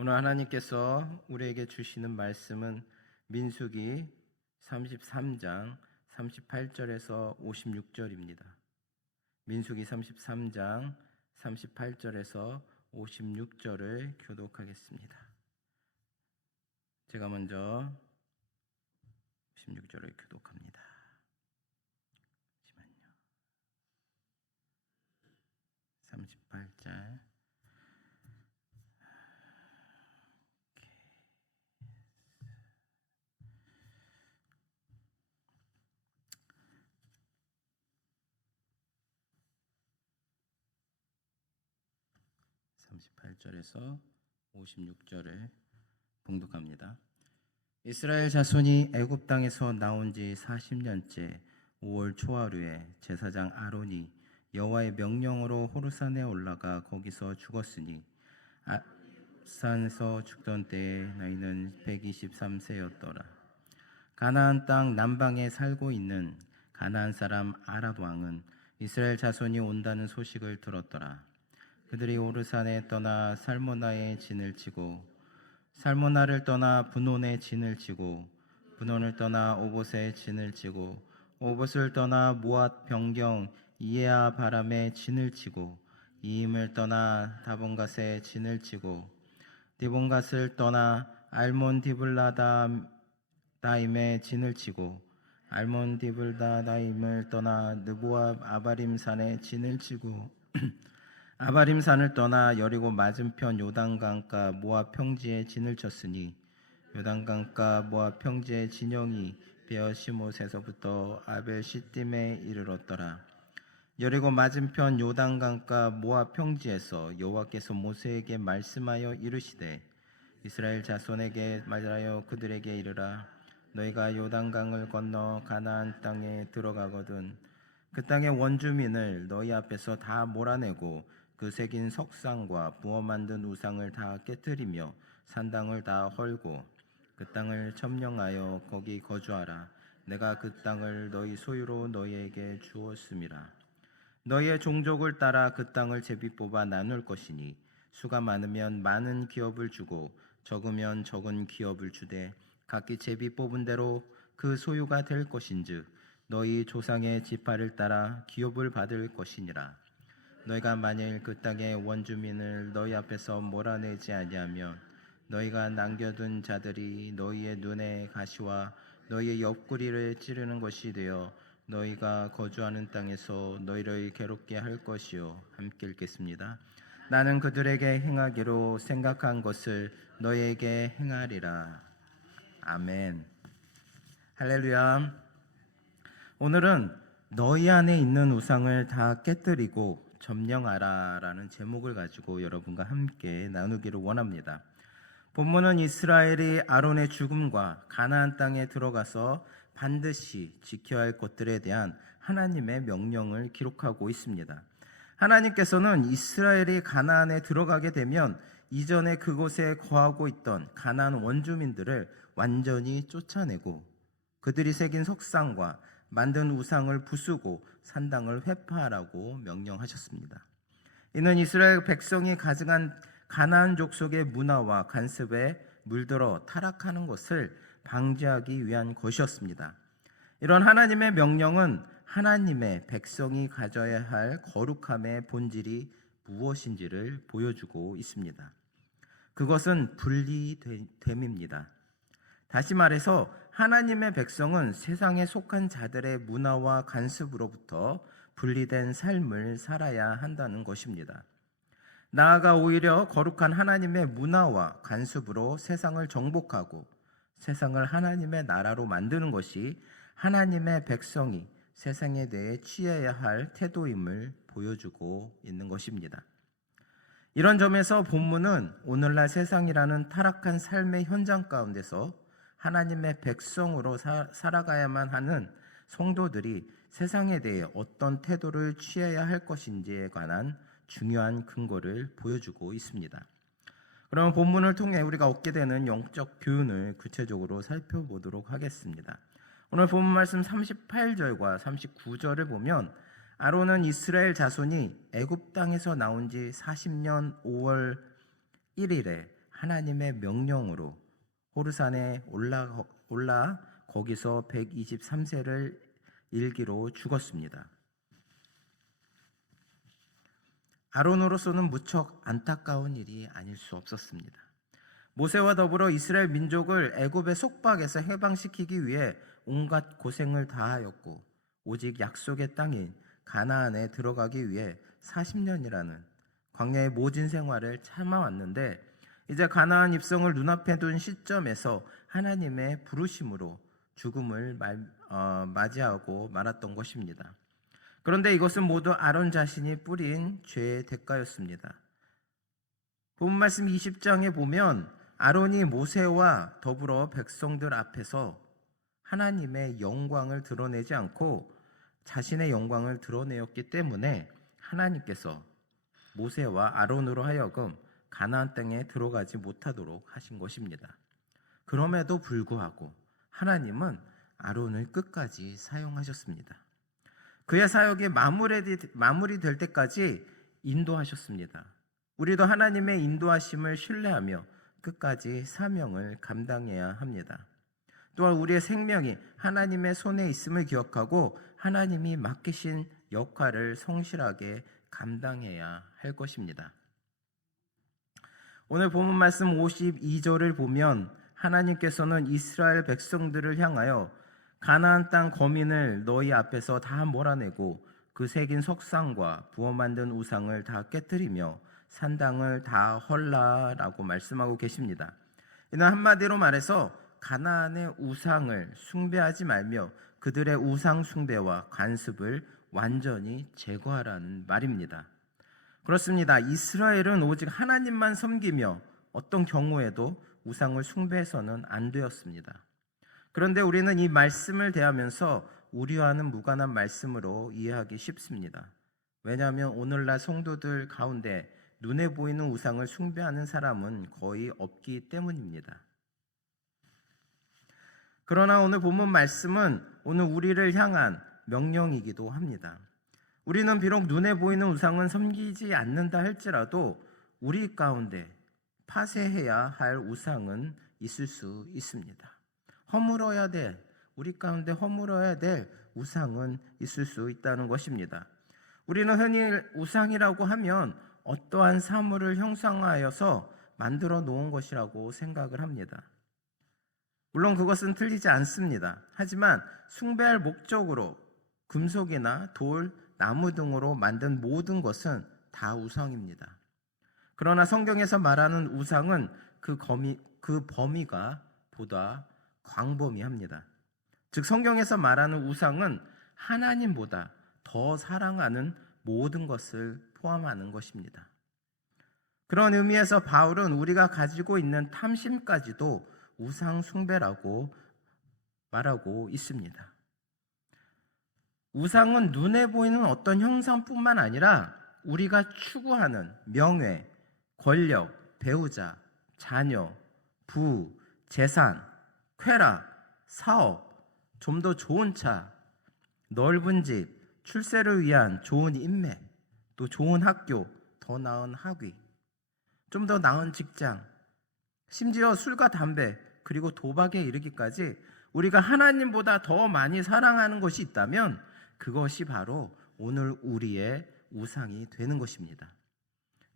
오늘 하나님께서 우리에게 주시는 말씀은 민수기 33장 38절에서 56절입니다. 민수기 33장 38절에서 56절을 교독하겠습니다. 제가 먼저 56절을 교독합니다. 잠시만요. 38절 38절에서 56절을 봉독합니다. 이스라엘 자손이 애굽 땅에서 나온 지 40년째 5월 초하루에 제사장 아론이 여호와의 명령으로 호르산에 올라가 거기서 죽었으니 산에서 죽던 때에 나이는 123세였더라. 가나안 땅 남방에 살고 있는 가나안 사람 아랏 왕은 이스라엘 자손이 온다는 소식을 들었더라. 그들이 호르산에 떠나 살모나에 진을 치고 살모나를 떠나 분온에 진을 치고 분온을 떠나 오봇에 진을 치고 오봇을 떠나 모압 변경 이에아 바람에 진을 치고 이임을 떠나 다본갓에 진을 치고 디본갓을 떠나 알몬 디블라다임에 진을 치고 알몬 디블라다임을 떠나 느보압 아바림 산에 진을 치고 아바림 산을 떠나 여리고 맞은편 요단강가 모압 평지에 진을 쳤으니 요단강가 모압 평지의 진영이 베어시못에서부터 아벨 시딤에 이르렀더라. 여리고 맞은편 요단강가 모압 평지에서 여호와께서 모세에게 말씀하여 이르시되 이스라엘 자손에게 말하여 그들에게 이르라. 너희가 요단강을 건너 가나안 땅에 들어가거든 그 땅의 원주민을 너희 앞에서 다 몰아내고 그 새긴 석상과 부어 만든 우상을 다 깨뜨리며 산당을 다 헐고 그 땅을 점령하여 거기 거주하라. 내가 그 땅을 너희 소유로 너희에게 주었음이라. 너희의 종족을 따라 그 땅을 제비 뽑아 나눌 것이니 수가 많으면 많은 기업을 주고 적으면 적은 기업을 주되 각기 제비 뽑은 대로 그 소유가 될 것인즉 너희 조상의 지파를 따라 기업을 받을 것이니라. 너희가 만일 그 땅의 원주민을 너희 앞에서 몰아내지 아니하면 너희가 남겨둔 자들이 너희의 눈에 가시와 너희의 옆구리를 찌르는 것이 되어 너희가 거주하는 땅에서 너희를 괴롭게 할 것이요. 함께 읽겠습니다. 나는 그들에게 행하기로 생각한 것을 너희에게 행하리라. 아멘. 할렐루야. 오늘은 너희 안에 있는 우상을 다 깨뜨리고 점령하라라는 제목을 가지고 여러분과 함께 나누기를 원합니다. 본문은 이스라엘이 아론의 죽음과 가나안 땅에 들어가서 반드시 지켜야 할 것들에 대한 하나님의 명령을 기록하고 있습니다. 하나님께서는 이스라엘이 가나안에 들어가게 되면 이전에 그곳에 거하고 있던 가나안 원주민들을 완전히 쫓아내고 그들이 새긴 석상과 만든 우상을 부수고 산당을 회파하라고 명령하셨습니다. 이는 이스라엘 백성이 가증한 가나안 족속의 문화와 관습에 물들어 타락하는 것을 방지하기 위한 것이었습니다. 이런 하나님의 명령은 하나님의 백성이 가져야 할 거룩함의 본질이 무엇인지를 보여주고 있습니다. 그것은 분리됨입니다. 다시 말해서 하나님의 백성은 세상에 속한 자들의 문화와 관습으로부터 분리된 삶을 살아야 한다는 것입니다. 나아가 오히려 거룩한 하나님의 문화와 관습으로 세상을 정복하고 세상을 하나님의 나라로 만드는 것이 하나님의 백성이 세상에 대해 취해야 할 태도임을 보여주고 있는 것입니다. 이런 점에서 본문은 오늘날 세상이라는 타락한 삶의 현장 가운데서 하나님의 백성으로 살아가야만 하는 성도들이 세상에 대해 어떤 태도를 취해야 할 것인지에 관한 중요한 근거를 보여주고 있습니다. 그럼 본문을 통해 우리가 얻게 되는 영적 교훈을 구체적으로 살펴보도록 하겠습니다. 오늘 본문 말씀 38절과 39절을 보면 아론은 이스라엘 자손이 애굽 땅에서 나온 지 40년 5월 1일에 하나님의 명령으로 호르산에 올라 거기서 123세를 일기로 죽었습니다. 아론으로서는 무척 안타까운 일이 아닐 수 없었습니다. 모세와 더불어 이스라엘 민족을 애굽의 속박에서 해방시키기 위해 온갖 고생을 다하였고 오직 약속의 땅인 가나안에 들어가기 위해 40년이라는 광야의 모진 생활을 참아왔는데 이제 가나안 입성을 눈앞에 둔 시점에서 하나님의 부르심으로 죽음을 맞이하고 말았던 것입니다. 그런데 이것은 모두 아론 자신이 뿌린 죄의 대가였습니다. 본 말씀 20장에 보면 아론이 모세와 더불어 백성들 앞에서 하나님의 영광을 드러내지 않고 자신의 영광을 드러내었기 때문에 하나님께서 모세와 아론으로 하여금 가나안 땅에 들어가지 못하도록 하신 것입니다. 그럼에도 불구하고 하나님은 아론을 끝까지 사용하셨습니다. 그의 사역이 마무리될 때까지 인도하셨습니다. 우리도 하나님의 인도하심을 신뢰하며 끝까지 사명을 감당해야 합니다. 또한 우리의 생명이 하나님의 손에 있음을 기억하고 하나님이 맡기신 역할을 성실하게 감당해야 할 것입니다. 오늘 본문 말씀 52절을 보면 하나님께서는 이스라엘 백성들을 향하여 가나안 땅 거민을 너희 앞에서 다 몰아내고 그 새긴 석상과 부어 만든 우상을 다 깨뜨리며 산당을 다 헐라라고 말씀하고 계십니다. 이는 한마디로 말해서 가나안의 우상을 숭배하지 말며 그들의 우상 숭배와 간습을 완전히 제거하라는 말입니다. 그렇습니다. 이스라엘은 오직 하나님만 섬기며 어떤 경우에도 우상을 숭배해서는 안 되었습니다. 그런데 우리는 이 말씀을 대하면서 우려하는 무관한 말씀으로 이해하기 쉽습니다. 왜냐하면 오늘날 성도들 가운데 눈에 보이는 우상을 숭배하는 사람은 거의 없기 때문입니다. 그러나 오늘 본문 말씀은 오늘 우리를 향한 명령이기도 합니다. 우리는 비록 눈에 보이는 우상은 섬기지 않는다 할지라도 우리 가운데 파쇄해야 할 우상은 있을 수 있습니다. 우리 가운데 허물어야 될 우상은 있을 수 있다는 것입니다. 우리는 흔히 우상이라고 하면 어떠한 사물을 형상화하여서 만들어 놓은 것이라고 생각을 합니다. 물론 그것은 틀리지 않습니다. 하지만 숭배할 목적으로 금속이나 돌, 나무 등으로 만든 모든 것은 다 우상입니다. 그러나 성경에서 말하는 우상은 그 범위가 보다 광범위합니다. 즉 성경에서 말하는 우상은 하나님보다 더 사랑하는 모든 것을 포함하는 것입니다. 그런 의미에서 바울은 우리가 가지고 있는 탐심까지도 우상 숭배라고 말하고 있습니다. 우상은 눈에 보이는 어떤 형상뿐만 아니라 우리가 추구하는 명예, 권력, 배우자, 자녀, 부, 재산, 쾌락, 사업, 좀 더 좋은 차, 넓은 집, 출세를 위한 좋은 인맥, 또 좋은 학교, 더 나은 학위, 좀 더 나은 직장, 심지어 술과 담배, 그리고 도박에 이르기까지 우리가 하나님보다 더 많이 사랑하는 것이 있다면 그것이 바로 오늘 우리의 우상이 되는 것입니다.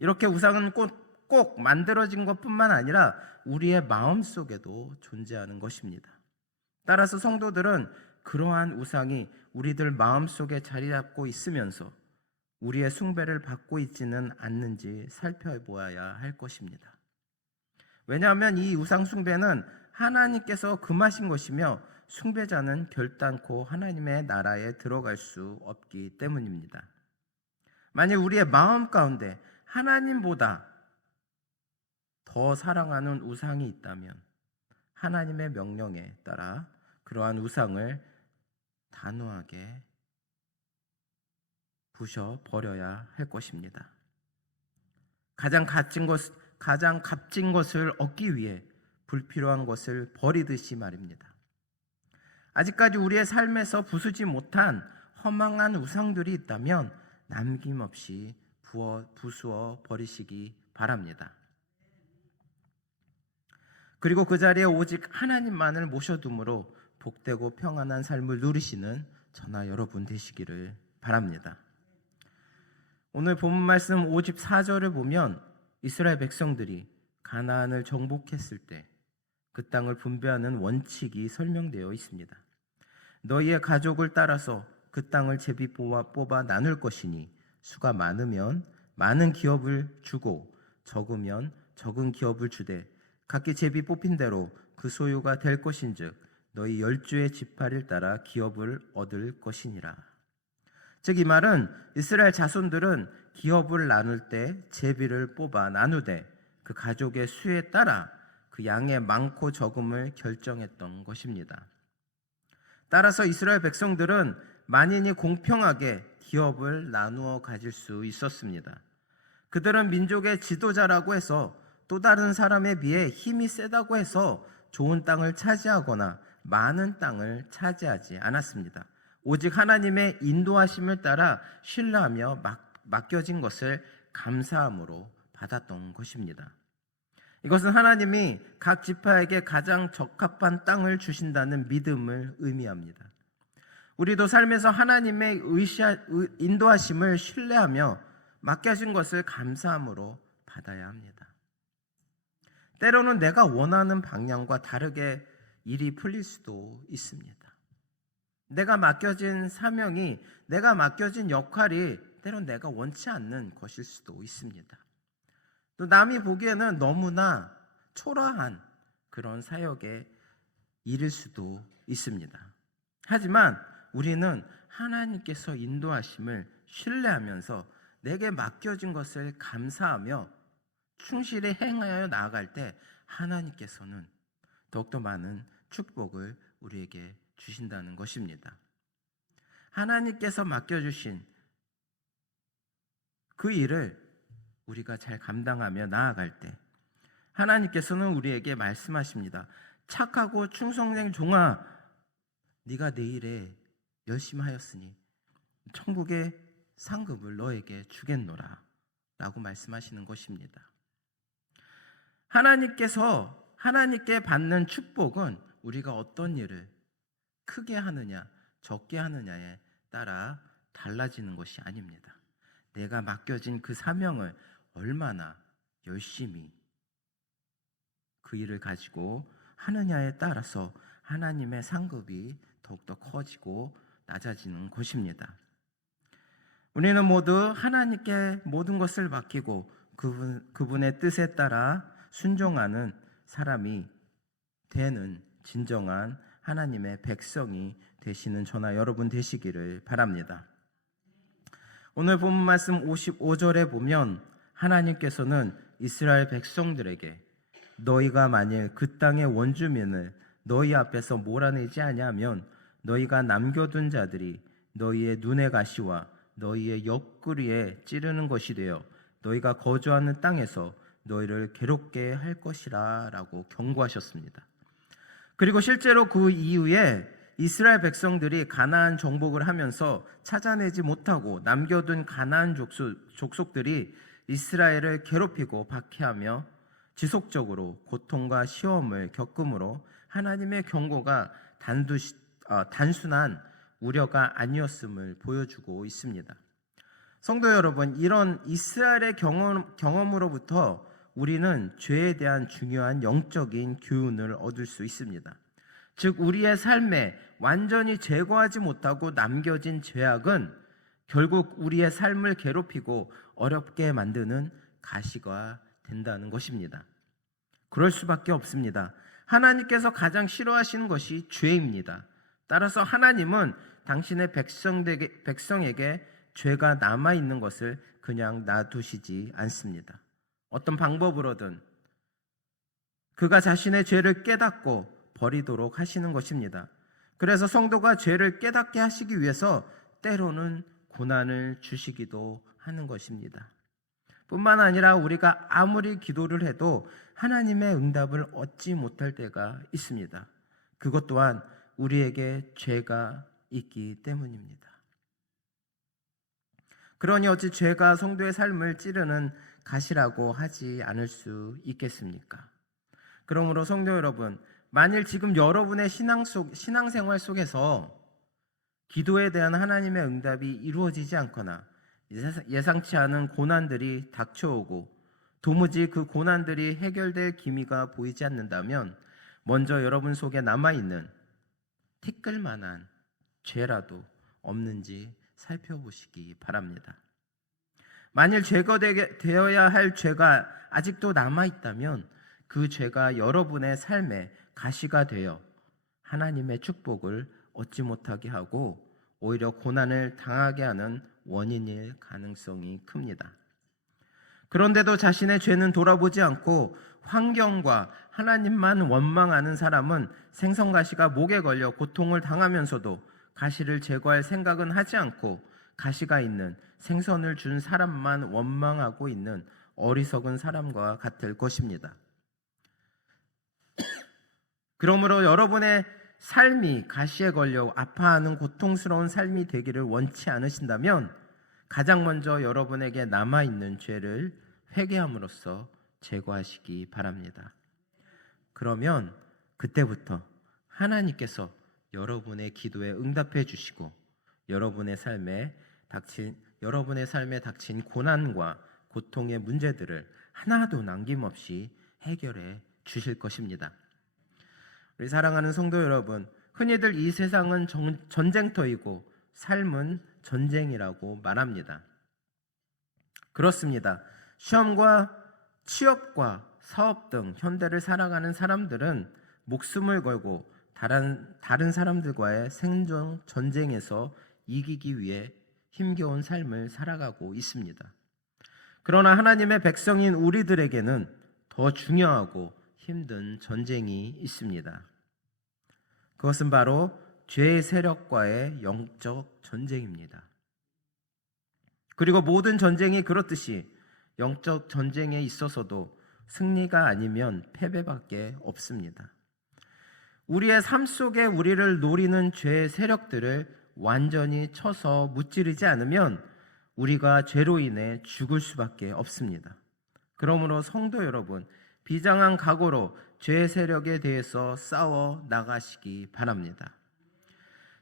이렇게 우상은 꼭 만들어진 것뿐만 아니라 우리의 마음속에도 존재하는 것입니다. 따라서 성도들은 그러한 우상이 우리들 마음속에 자리 잡고 있으면서 우리의 숭배를 받고 있지는 않는지 살펴보아야 할 것입니다. 왜냐하면 이 우상 숭배는 하나님께서 금하신 것이며 숭배자는 결단코 하나님의 나라에 들어갈 수 없기 때문입니다. 만약 우리의 마음 가운데 하나님보다 더 사랑하는 우상이 있다면 하나님의 명령에 따라 그러한 우상을 단호하게 부셔버려야 할 것입니다. 가장 값진 것을 얻기 위해 불필요한 것을 버리듯이 말입니다. 아직까지 우리의 삶에서 부수지 못한 허망한 우상들이 있다면 남김없이 부수어 버리시기 바랍니다. 그리고 그 자리에 오직 하나님만을 모셔둠으로 복되고 평안한 삶을 누리시는 저나 여러분 되시기를 바랍니다. 오늘 본문 말씀 54절을 보면 이스라엘 백성들이 가나안을 정복했을 때 그 땅을 분배하는 원칙이 설명되어 있습니다. 너희의 가족을 따라서 그 땅을 제비 뽑아 나눌 것이니 수가 많으면 많은 기업을 주고 적으면 적은 기업을 주되 각기 제비 뽑힌 대로 그 소유가 될 것인즉 너희 10주의 지파를 따라 기업을 얻을 것이니라. 즉 이 말은 이스라엘 자손들은 기업을 나눌 때 제비를 뽑아 나누되 그 가족의 수에 따라 그 양의 많고 적음을 결정했던 것입니다. 따라서 이스라엘 백성들은 만인이 공평하게 기업을 나누어 가질 수 있었습니다. 그들은 민족의 지도자라고 해서 또 다른 사람에 비해 힘이 세다고 해서 좋은 땅을 차지하거나 많은 땅을 차지하지 않았습니다. 오직 하나님의 인도하심을 따라 신뢰하며 맡겨진 것을 감사함으로 받았던 것입니다. 이것은 하나님이 각 지파에게 가장 적합한 땅을 주신다는 믿음을 의미합니다. 우리도 삶에서 하나님의 인도하심을 신뢰하며 맡겨진 것을 감사함으로 받아야 합니다. 때로는 내가 원하는 방향과 다르게 일이 풀릴 수도 있습니다. 내가 맡겨진 사명이, 내가 맡겨진 역할이 때론 내가 원치 않는 것일 수도 있습니다. 또 남이 보기에는 너무나 초라한 그런 사역의 일일 수도 있습니다. 하지만 우리는 하나님께서 인도하심을 신뢰하면서 내게 맡겨진 것을 감사하며 충실히 행하여 나아갈 때 하나님께서는 더욱더 많은 축복을 우리에게 주신다는 것입니다. 하나님께서 맡겨주신 그 일을 우리가 잘 감당하며 나아갈 때 하나님께서는 우리에게 말씀하십니다. 착하고 충성된 종아, 네가 내 일에 열심히 하였으니 천국의 상급을 너에게 주겠노라 라고 말씀하시는 것입니다. 하나님께 받는 축복은 우리가 어떤 일을 크게 하느냐 적게 하느냐에 따라 달라지는 것이 아닙니다. 내가 맡겨진 그 사명을 얼마나 열심히 그 일을 가지고 하느냐에 따라서 하나님의 상급이 더욱더 커지고 낮아지는 것입니다. 우리는 모두 하나님께 모든 것을 맡기고 그분의 뜻에 따라 순종하는 사람이 되는 진정한 하나님의 백성이 되시는 저나 여러분 되시기를 바랍니다. 오늘 본문 말씀 55절에 보면 하나님께서는 이스라엘 백성들에게 너희가 만일 그 땅의 원주민을 너희 앞에서 몰아내지 아니하면 너희가 남겨둔 자들이 너희의 눈의 가시와 너희의 옆구리에 찌르는 것이 되어 너희가 거주하는 땅에서 너희를 괴롭게 할 것이라 라고 경고하셨습니다. 그리고 실제로 그 이후에 이스라엘 백성들이 가나안 정복을 하면서 찾아내지 못하고 남겨둔 가나안 족속들이 이스라엘을 괴롭히고 박해하며 지속적으로 고통과 시험을 겪음으로 하나님의 경고가 단순한 우려가 아니었음을 보여주고 있습니다. 성도 여러분, 이런 이스라엘의 경험으로부터 우리는 죄에 대한 중요한 영적인 교훈을 얻을 수 있습니다. 즉 우리의 삶에 완전히 제거하지 못하고 남겨진 죄악은 결국 우리의 삶을 괴롭히고 어렵게 만드는 가시가 된다는 것입니다. 그럴 수밖에 없습니다. 하나님께서 가장 싫어하시는 것이 죄입니다. 따라서 하나님은 당신의 백성에게 죄가 남아있는 것을 그냥 놔두시지 않습니다. 어떤 방법으로든 그가 자신의 죄를 깨닫고 버리도록 하시는 것입니다. 그래서 성도가 죄를 깨닫게 하시기 위해서 때로는 고난을 주시기도 하는 것입니다. 뿐만 아니라 우리가 아무리 기도를 해도 하나님의 응답을 얻지 못할 때가 있습니다. 그것 또한 우리에게 죄가 있기 때문입니다. 그러니 어찌 죄가 성도의 삶을 찌르는 가시라고 하지 않을 수 있겠습니까? 그러므로 성도 여러분, 만일 지금 여러분의 신앙생활 속에서 기도에 대한 하나님의 응답이 이루어지지 않거나 예상치 않은 고난들이 닥쳐오고 도무지 그 고난들이 해결될 기미가 보이지 않는다면 먼저 여러분 속에 남아있는 티끌만한 죄라도 없는지 살펴보시기 바랍니다. 만일 제거되어야 할 죄가 아직도 남아있다면 그 죄가 여러분의 삶의 가시가 되어 하나님의 축복을 얻지 못하게 하고 오히려 고난을 당하게 하는 원인일 가능성이 큽니다. 그런데도 자신의 죄는 돌아보지 않고 환경과 하나님만 원망하는 사람은 생선가시가 목에 걸려 고통을 당하면서도 가시를 제거할 생각은 하지 않고 가시가 있는 생선을 준 사람만 원망하고 있는 어리석은 사람과 같을 것입니다. 그러므로 여러분의 삶이 가시에 걸려 아파하는 고통스러운 삶이 되기를 원치 않으신다면 가장 먼저 여러분에게 남아있는 죄를 회개함으로써 제거하시기 바랍니다. 그러면 그때부터 하나님께서 여러분의 기도에 응답해 주시고 여러분의 삶에 닥친 고난과 고통의 문제들을 하나도 남김없이 해결해 주실 것입니다. 우리 사랑하는 성도 여러분, 흔히들 이 세상은 전쟁터이고 삶은 전쟁이라고 말합니다. 그렇습니다. 시험과 취업과 사업 등 현대를 살아가는 사람들은 목숨을 걸고 다른 사람들과의 생존 전쟁에서 이기기 위해 힘겨운 삶을 살아가고 있습니다. 그러나 하나님의 백성인 우리들에게는 더 중요하고 힘든 전쟁이 있습니다. 그것은 바로 죄의 세력과의 영적 전쟁입니다. 그리고 모든 전쟁이 그렇듯이 영적 전쟁에 있어서도 승리가 아니면 패배밖에 없습니다. 우리의 삶 속에 우리를 노리는 죄의 세력들을 완전히 쳐서 무찌르지 않으면 우리가 죄로 인해 죽을 수밖에 없습니다. 그러므로 성도 여러분, 비장한 각오로 죄의 세력에 대해서 싸워 나가시기 바랍니다.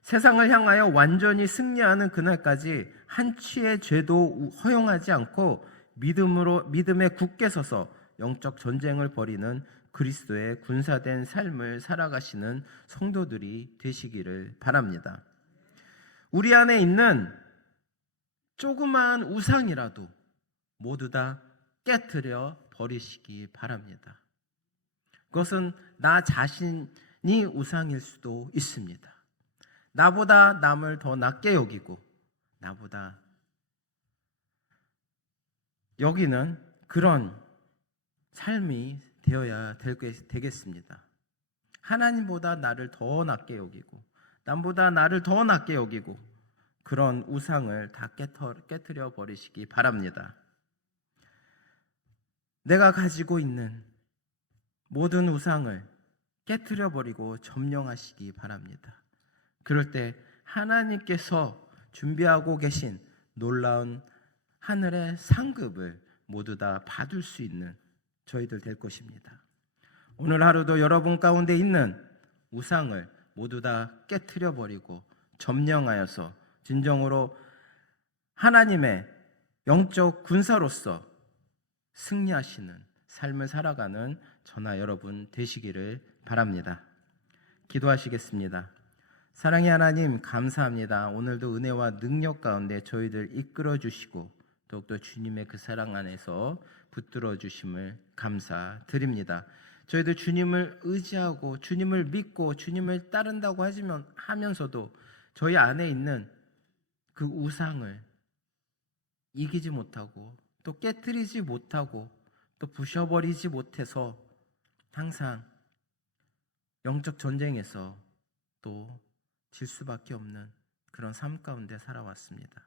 세상을 향하여 완전히 승리하는 그날까지 한치의 죄도 허용하지 않고 믿음에 굳게 서서 영적 전쟁을 벌이는 그리스도의 군사된 삶을 살아가시는 성도들이 되시기를 바랍니다. 우리 안에 있는 조그마한 우상이라도 모두 다 깨트려 버리시기 바랍니다. 그것은 나 자신이 우상일 수도 있습니다. 나보다 남을 더 낮게 여기고 나보다 여기는 그런 삶이 되어야 되겠습니다. 하나님보다 나를 더 낮게 여기고 남보다 나를 더 낮게 여기고 그런 우상을 다 깨트려 버리시기 바랍니다. 내가 가지고 있는 모든 우상을 깨트려 버리고 점령하시기 바랍니다. 그럴 때 하나님께서 준비하고 계신 놀라운 하늘의 상급을 모두 다 받을 수 있는 저희들 될 것입니다. 오늘 하루도 여러분 가운데 있는 우상을 모두 다 깨트려 버리고 점령하여서 진정으로 하나님의 영적 군사로서 승리하시는 삶을 살아가는 저나 여러분 되시기를 바랍니다. 기도하시겠습니다. 사랑의 하나님, 감사합니다. 오늘도 은혜와 능력 가운데 저희들 이끌어 주시고 더욱더 주님의 그 사랑 안에서 붙들어 주심을 감사드립니다. 저희들 주님을 의지하고 주님을 믿고 주님을 따른다고 하면서도 저희 안에 있는 그 우상을 이기지 못하고 또 깨트리지 못하고 또 부셔버리지 못해서 항상 영적 전쟁에서 또 질 수밖에 없는 그런 삶 가운데 살아왔습니다.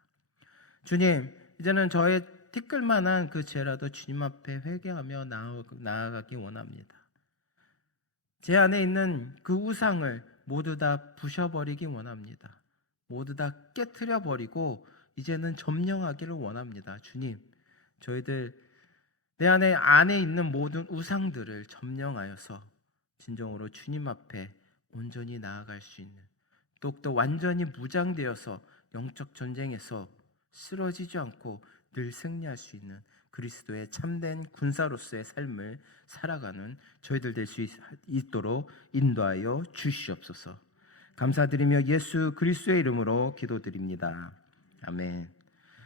주님, 이제는 저의 티끌만한 그 죄라도 주님 앞에 회개하며 나아가기 원합니다. 제 안에 있는 그 우상을 모두 다 부셔버리기 원합니다. 모두 다 깨트려 버리고 이제는 점령하기를 원합니다. 주님, 저희들 내 안에 있는 모든 우상들을 점령하여서 진정으로 주님 앞에 온전히 나아갈 수 있는, 또 완전히 무장되어서 영적 전쟁에서 쓰러지지 않고 늘 승리할 수 있는 그리스도의 참된 군사로서의 삶을 살아가는 저희들 될 수 있도록 인도하여 주시옵소서. 감사드리며 예수 그리스도의 이름으로 기도드립니다. 아멘.